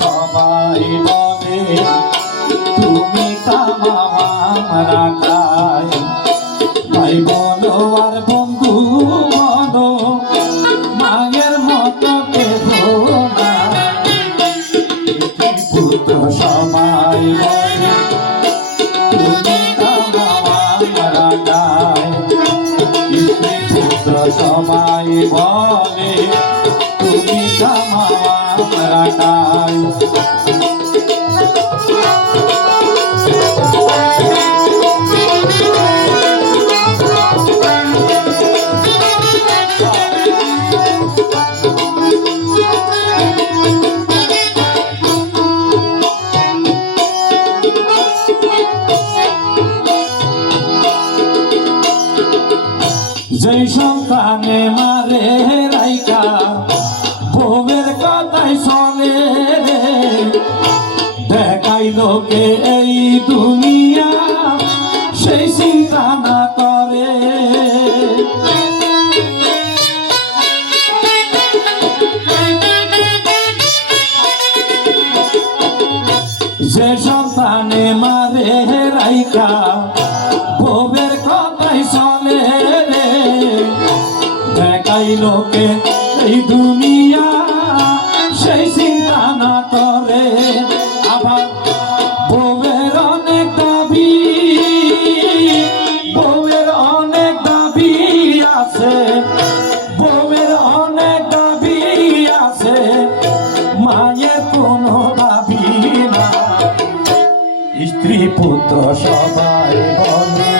সবাই বলে তুমি কামাও আমরা খাই ভাই বলো আর বন্ধু বলো মায়ের মতো কেহ না পুত্র সবাই বলে তুমি কামাও আমরা খাই পুত্র সবাই বলে তুমি কামাও আমরা খাই যেই সন্তানে মারে রাইকা বউয়ের কথাই চলে রে দেখাই লোকে এই দুনিয়া সেই চিন্তা না করে যে সন্তানে মারে রাইকা বউয়ের কথাই চলে রে দেখাই লোকে এই দুনিয়া সেই চিন্তা না করে আবার বউয়ের অনেক দাবি বউয়ের অনেক দাবি আছে বউয়ের অনেক দাবি আছে মায়ের কোনো দাবি না স্ত্রী পুত্র সবাই বলে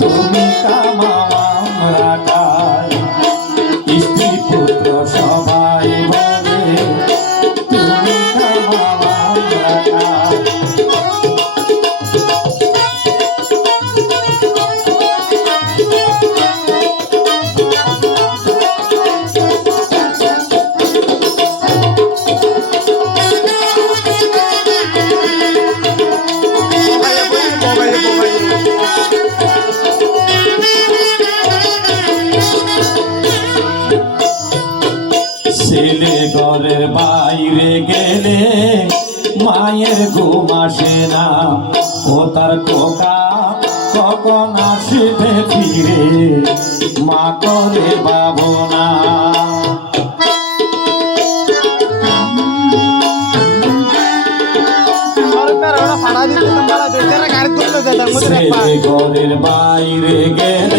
তুমি কামাও আমরা খাই স্ত্রী পুত্র সবাই বলে তুমি কামাও আমরা খাই ছেলে ঘরের বাইরে গেলে মায়ের ঘুম আসে না ও তার খোকা কখন আসবে ফিরে মা করে ভাবনা ছেলে ঘরের বাইরে গেলে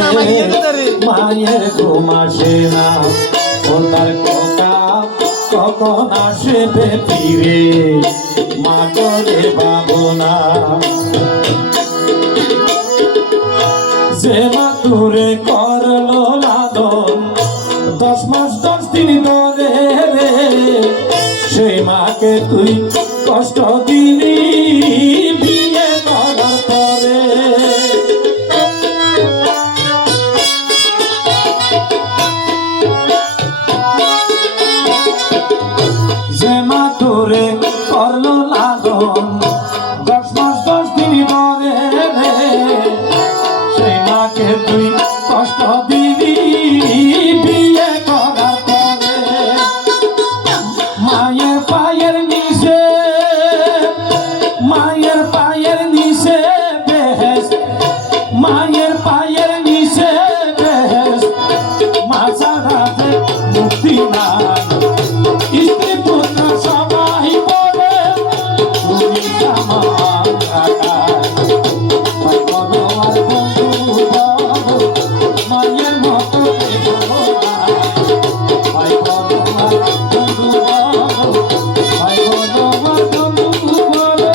মায়ের ঘুম আসে না ও তার খোকা কখন আসবে ফিরে মা করে ভাবনা যে মা তোরে করলো লালন 10 মাস 10 দিন ধরে রে সেই মাকে তুই কষ্ট দিলি বিয়ে করার পরে যে মা তোরে করলো লালন 10 মাস 10 দিন ধরে রে সেই মাকে তুই কষ্ট দিবি বিয়ে করার পরে মায়ের পায়ের নিচে বেহেশত মায়ের পায়ের নিচে বেহেশত মা ছাড়া মুক্তি নাই স্ত্রী পুত্র সবাই বলে তুমি কামাও আমরা খাই ভাই বলো আর বন্ধু বলো মায়ের মতো কেহ না ভাই বলো আর বন্ধু বলো ভাই বলো আর বন্ধু বলো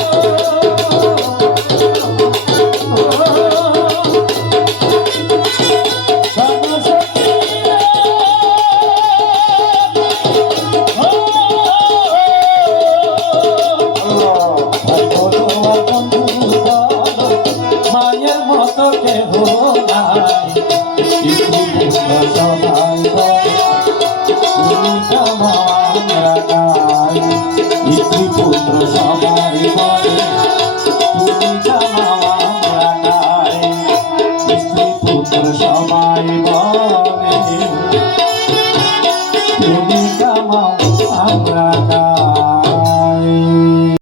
মায়ের মতো কেহ নাই স্ত্রী পুত্র সবাই বলে তুমি কামাও আমরা খাই স্ত্রী পুত্র সবাই বলে